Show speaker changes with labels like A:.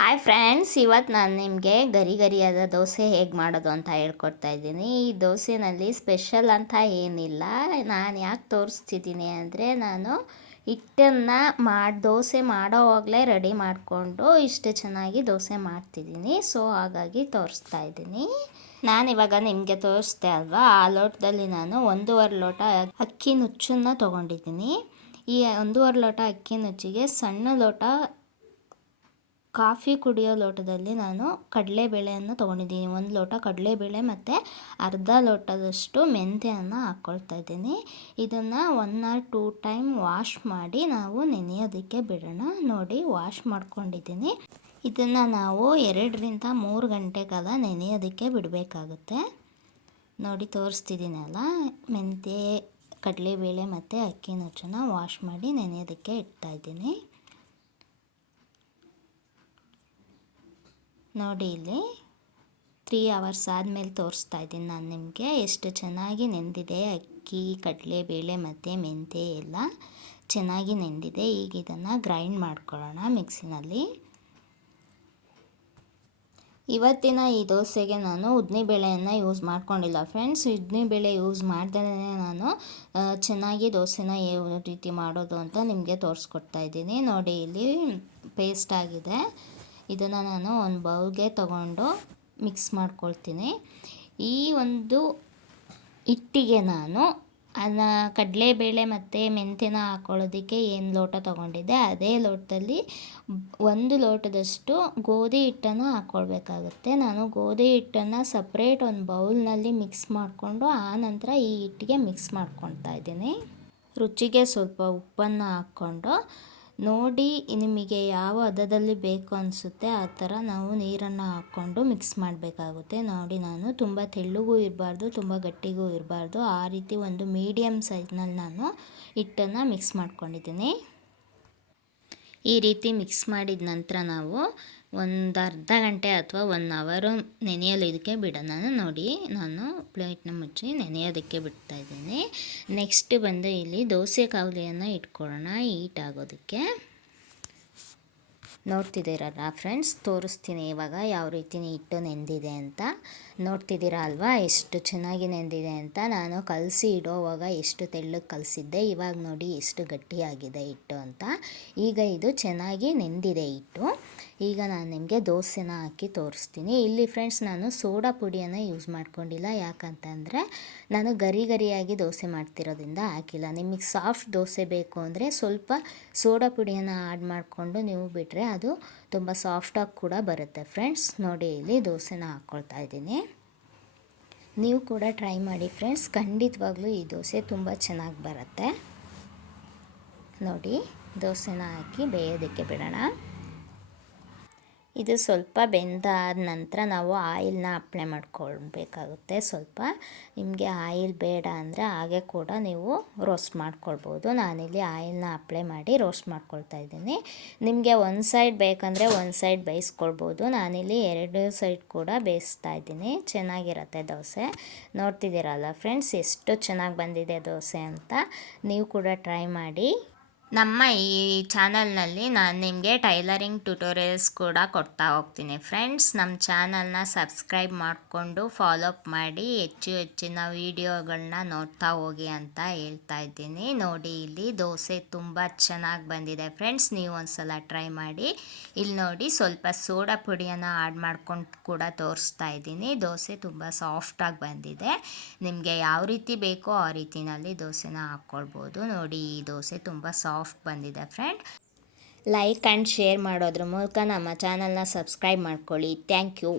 A: Hi friends ಇವತ್ತು ನಾನು ನಿಮಗೆ ಗರಿ ಗರಿಯಾದ ದೋಸೆ ಹೇಗೆ ಮಾಡೋದು ಅಂತ ಹೇಳ್ಕೊಡ್ತಾ ಇದ್ದೀನಿ. ಈ ದೋಸೆನಲ್ಲಿ ಸ್ಪೆಷಲ್ ಅಂತ ಏನಿಲ್ಲ. ನಾನು ಯಾಕೆ ತೋರಿಸ್ತಿದ್ದೀನಿ ಅಂದರೆ ನಾನು ಹಿಟ್ಟನ್ನು ಮಾಡಿ, ದೋಸೆ ಮಾಡೋವಾಗಲೇ ರೆಡಿ ಮಾಡಿಕೊಂಡು ಇಷ್ಟು ಚೆನ್ನಾಗಿ ದೋಸೆ ಮಾಡ್ತಿದ್ದೀನಿ. ಸೊ ಹಾಗಾಗಿ ತೋರಿಸ್ತಾ ಇದ್ದೀನಿ. ನಾನು ಇವಾಗ ನಿಮಗೆ ತೋರಿಸ್ದೆ ಅಲ್ವಾ, ಆ ಲೋಟದಲ್ಲಿ ನಾನು ಒಂದೂವರೆ ಲೋಟ ಅಕ್ಕಿ ನುಚ್ಚನ್ನು ತೊಗೊಂಡಿದ್ದೀನಿ. ಈ ಒಂದೂವರೆ ಲೋಟ ಅಕ್ಕಿ ನುಚ್ಚಿಗೆ ಸಣ್ಣ ಲೋಟ ಕಾಫಿ ಕುಡಿಯೋ ಲೋಟದಲ್ಲಿ ನಾನು ಕಡಲೆಬೇಳೆಯನ್ನು ತೊಗೊಂಡಿದ್ದೀನಿ. ಒಂದು ಲೋಟ ಕಡಲೆಬೇಳೆ ಮತ್ತು ಅರ್ಧ ಲೋಟದಷ್ಟು ಮೆಂತ್ಯವನ್ನು ಹಾಕ್ಕೊಳ್ತಾ ಇದ್ದೀನಿ. ಇದನ್ನು one or two time wash ಮಾಡಿ ನಾವು ನೆನೆಯೋದಕ್ಕೆ ಬಿಡೋಣ. ನೋಡಿ ವಾಶ್ ಮಾಡ್ಕೊಂಡಿದ್ದೀನಿ. ಇದನ್ನು ನಾವು ಎರಡರಿಂದ ಮೂರು ಗಂಟೆ ಕಾಲ ನೆನೆಯೋದಕ್ಕೆ ಬಿಡಬೇಕಾಗುತ್ತೆ. ನೋಡಿ ತೋರಿಸ್ತಿದ್ದೀನಲ್ಲ ಮೆಂತ್ಯ, ಕಡಲೆಬೇಳೆ ಮತ್ತು ಅಕ್ಕಿ ನುಚ್ಚನ್ನು ವಾಶ್ ಮಾಡಿ ನೆನೆಯೋದಕ್ಕೆ ಇಡ್ತಾಯಿದ್ದೀನಿ ನೋಡಿ ಇಲ್ಲಿ. ತ್ರೀ ಅವರ್ಸ್ ಆದಮೇಲೆ ತೋರಿಸ್ತಾ ಇದ್ದೀನಿ ನಾನು ನಿಮಗೆ. ಎಷ್ಟು ಚೆನ್ನಾಗಿ ನೆಂದಿದೆ ಅಕ್ಕಿ, ಕಡಲೆ ಬೇಳೆ, ಮತ್ತು ಮೆಂತೆ ಎಲ್ಲ ಚೆನ್ನಾಗಿ ನೆಂದಿದೆ. ಈಗ ಇದನ್ನು ಗ್ರೈಂಡ್ ಮಾಡ್ಕೊಳ್ಳೋಣ ಮಿಕ್ಸಿನಲ್ಲಿ ಇವತ್ತಿನ ಈ ದೋಸೆಗೆ ನಾನು ಬೇಳೆಯನ್ನು ಯೂಸ್ ಮಾಡ್ಕೊಂಡಿಲ್ಲ ಫ್ರೆಂಡ್ಸ್ ಬೇಳೆ ಯೂಸ್ ಮಾಡ್ದೇ ನಾನು ಚೆನ್ನಾಗಿ ದೋಸೆನ ಯಾವ ರೀತಿ ಮಾಡೋದು ಅಂತ ನಿಮಗೆ ತೋರಿಸ್ಕೊಡ್ತಾ ಇದ್ದೀನಿ. ನೋಡಿ ಇಲ್ಲಿ ಪೇಸ್ಟ್ ಆಗಿದೆ. ಇದನ್ನು ನಾನು ಒಂದು ಬೌಲ್ಗೆ ತಗೊಂಡು ಮಿಕ್ಸ್ ಮಾಡ್ಕೊಳ್ತೀನಿ. ಈ ಒಂದು ಹಿಟ್ಟಿಗೆ ನಾನು ಅದನ್ನ ಕಡಲೆಬೇಳೆ ಮತ್ತು ಮೆಂತ್ಯನ ಹಾಕ್ಕೊಳ್ಳೋದಕ್ಕೆ ಏನು ಲೋಟ ತೊಗೊಂಡಿದ್ದೆ, ಅದೇ ಲೋಟದಲ್ಲಿ ಒಂದು ಲೋಟದಷ್ಟು ಗೋಧಿ ಹಿಟ್ಟನ್ನು ಹಾಕ್ಕೊಳ್ಬೇಕಾಗುತ್ತೆ ನಾನು ಗೋಧಿ ಹಿಟ್ಟನ್ನು ಸಪ್ರೇಟ್ ಒಂದು ಬೌಲ್ನಲ್ಲಿ ಮಿಕ್ಸ್ ಮಾಡಿಕೊಂಡು ಆ ನಂತರ ಈ ಹಿಟ್ಟಿಗೆ ಮಿಕ್ಸ್ ಮಾಡ್ಕೊತಾ ಇದ್ದೀನಿ. ರುಚಿಗೆ ಸ್ವಲ್ಪ ಉಪ್ಪನ್ನು ಹಾಕ್ಕೊಂಡು ನೋಡಿ ನಿಮಗೆ ಯಾವ ಹದದಲ್ಲಿ ಬೇಕು ಅನಿಸುತ್ತೆ, ಆ ಥರ ನಾವು ನೀರನ್ನು ಹಾಕ್ಕೊಂಡು ಮಿಕ್ಸ್ ಮಾಡಬೇಕಾಗುತ್ತೆ. ನೋಡಿ, ನಾನು ತುಂಬ ತೆಳ್ಳಗೂ ಇರಬಾರ್ದು, ತುಂಬ ಗಟ್ಟಿಗೂ ಇರಬಾರ್ದು. ಆ ರೀತಿ ಒಂದು ಮೀಡಿಯಮ್ ಸೈಜ್ನಲ್ಲಿ ನಾನು ಹಿಟ್ಟನ್ನು ಮಿಕ್ಸ್ ಮಾಡ್ಕೊಂಡಿದ್ದೀನಿ. ಈ ರೀತಿ ಮಿಕ್ಸ್ ಮಾಡಿದ ನಂತರ ನಾವು ಒಂದು ಅರ್ಧ ಗಂಟೆ ಅಥವಾ ಒನ್ ಅವರು ನೆನೆಯಲು ಇದಕ್ಕೆ ಬಿಡೋಣ ನೋಡಿ, ನಾನು ಪ್ಲೇಟ್ನ ಮುಚ್ಚಿ ನೆನೆಯೋದಕ್ಕೆ ಬಿಡ್ತಾ ಇದ್ದೀನಿ. ನೆಕ್ಸ್ಟ್ ಬಂದು ಇಲ್ಲಿ ದೋಸೆ ಕಾವಲಿಯನ್ನು ಇಟ್ಕೊಳ್ಳೋಣ. ಹೀಟ್ ಆಗೋದಕ್ಕೆ. ನೋಡ್ತಿದ್ದೀರಲ್ಲ ಫ್ರೆಂಡ್ಸ್ ತೋರಿಸ್ತೀನಿ ಇವಾಗ ಯಾವ ರೀತಿ ಹಿಟ್ಟು ನೆಂದಿದೆ ಅಂತ. ನೋಡ್ತಿದ್ದೀರಾ ಅಲ್ವಾ? ಎಷ್ಟು ಚೆನ್ನಾಗಿ ನೆಂದಿದೆ ಅಂತ. ನಾನು ಕಲಸಿ ಇಡೋವಾಗ ಎಷ್ಟು ತೆಳ್ಳಗೆ ಕಲಸಿದ್ದೆ, ಇವಾಗ ನೋಡಿ ಎಷ್ಟು ಗಟ್ಟಿಯಾಗಿದೆ ಹಿಟ್ಟು ಅಂತ. ಈಗ ಇದು ಚೆನ್ನಾಗಿ ನೆಂದಿದೆ ಹಿಟ್ಟು ಈಗ ನಾನು ನಿಮಗೆ ದೋಸೆನ ಹಾಕಿ ತೋರಿಸ್ತೀನಿ. ಇಲ್ಲಿ ಫ್ರೆಂಡ್ಸ್ ನಾನು ಸೋಡಾ ಪುಡಿಯನ್ನು ಯೂಸ್ ಮಾಡ್ಕೊಂಡಿಲ್ಲ. ಯಾಕಂತಂದರೆ ನಾನು ಗರಿ ಗರಿಯಾಗಿ ದೋಸೆ ಮಾಡ್ತಿರೋದ್ರಿಂದ ಹಾಕಿಲ್ಲ. ನಿಮಗೆ ಸಾಫ್ಟ್ ದೋಸೆ ಬೇಕು ಅಂದರೆ ಸ್ವಲ್ಪ ಸೋಡಾ ಪುಡಿಯನ್ನು ಆ್ಯಡ್ ಮಾಡಿಕೊಂಡು ನೀವು ಬಿಟ್ಟರೆ ಅದು ತುಂಬ ಸಾಫ್ಟಾಗಿ ಕೂಡ ಬರುತ್ತೆ ಫ್ರೆಂಡ್ಸ್ ನೋಡಿ ಇಲ್ಲಿ ದೋಸೆನ ಹಾಕ್ಕೊಳ್ತಾ ಇದ್ದೀನಿ. ನೀವು ಕೂಡ ಟ್ರೈ ಮಾಡಿ ಫ್ರೆಂಡ್ಸ್ ಖಂಡಿತವಾಗ್ಲೂ ಈ ದೋಸೆ ತುಂಬ ಚೆನ್ನಾಗಿ ಬರುತ್ತೆ. ನೋಡಿ, ದೋಸೆನ ಹಾಕಿ ಬೇಯೋದಕ್ಕೆ ಬಿಡೋಣ. ಇದು ಸ್ವಲ್ಪ ಬೆಂದಾದ ನಂತರ ನಾವು ಆಯಿಲ್ನ ಅಪ್ಲೈ ಮಾಡ್ಕೊಳ್ಬೇಕಾಗುತ್ತೆ. ಸ್ವಲ್ಪ ನಿಮಗೆ ಆಯಿಲ್ ಬೇಡ ಅಂದರೆ ಹಾಗೆ ಕೂಡ ನೀವು ರೋಸ್ಟ್ ಮಾಡ್ಕೊಳ್ಬೋದು. ನಾನಿಲ್ಲಿ ಆಯಿಲ್ನ ಅಪ್ಲೈ ಮಾಡಿ ರೋಸ್ಟ್ ಮಾಡ್ಕೊಳ್ತಾ ಇದ್ದೀನಿ. ನಿಮಗೆ ಒಂದು ಸೈಡ್ ಬೇಕಂದರೆ ಒಂದು ಸೈಡ್ ಬೇಯಿಸ್ಕೊಳ್ಬೋದು. ನಾನಿಲ್ಲಿ ಎರಡು ಸೈಡ್ ಕೂಡ ಬೇಯಿಸ್ತಾ ಇದ್ದೀನಿ. ಚೆನ್ನಾಗಿರುತ್ತೆ ದೋಸೆ. ನೋಡ್ತಿದ್ದೀರಲ್ಲ ಫ್ರೆಂಡ್ಸ್, ಎಷ್ಟು ಚೆನ್ನಾಗಿ ಬಂದಿದೆ ದೋಸೆ ಅಂತ. ನೀವು ಕೂಡ ಟ್ರೈ ಮಾಡಿ. ನಮ್ಮ ಈ ಚಾನಲ್ನಲ್ಲಿ ನಾನು ನಿಮಗೆ ಟೈಲರಿಂಗ್ ಟ್ಯುಟೋರಿಯಲ್ಸ್ ಕೂಡ ಕೊಡ್ತಾ ಹೋಗ್ತೀನಿ. ಫ್ರೆಂಡ್ಸ್, ನಮ್ಮ ಚಾನಲ್ನ ಸಬ್ಸ್ಕ್ರೈಬ್ ಮಾಡಿಕೊಂಡು ಫಾಲೋಅಪ್ ಮಾಡಿ, ಹೆಚ್ಚು ಹೆಚ್ಚಿನ ವೀಡಿಯೋಗಳನ್ನ ನೋಡ್ತಾ ಹೋಗಿ ಅಂತ ಹೇಳ್ತಾ ಇದ್ದೀನಿ. ನೋಡಿ, ಇಲ್ಲಿ ದೋಸೆ ತುಂಬ ಚೆನ್ನಾಗಿ ಬಂದಿದೆ. ಫ್ರೆಂಡ್ಸ್, ನೀವು ಒಂದ್ಸಲ ಟ್ರೈ ಮಾಡಿ. ಇಲ್ಲಿ ನೋಡಿ, ಸ್ವಲ್ಪ ಸೋಡಾ ಪುಡಿಯನ್ನು ಆ್ಯಡ್ ಮಾಡ್ಕೊಂಡು ಕೂಡ ತೋರಿಸ್ತಾ ಇದ್ದೀನಿ. ದೋಸೆ ತುಂಬ ಸಾಫ್ಟಾಗಿ ಬಂದಿದೆ. ನಿಮಗೆ ಯಾವ ರೀತಿ ಬೇಕೋ ಆ ರೀತಿನಲ್ಲಿ ದೋಸೆನ ಹಾಕ್ಕೊಳ್ಬೋದು ನೋಡಿ, ಈ ದೋಸೆ ತುಂಬ ಸಾಫ್ಟ್ ಸಾಫ್ಟ್ ಬಂದಿದೆ ಫ್ರೆಂಡ್ ಲೈಕ್ ಆ್ಯಂಡ್ ಶೇರ್ ಮಾಡೋದ್ರ ಮೂಲಕ ನಮ್ಮ ಚಾನಲ್ನ ಸಬ್ಸ್ಕ್ರೈಬ್ ಮಾಡ್ಕೊಳ್ಳಿ. Thank you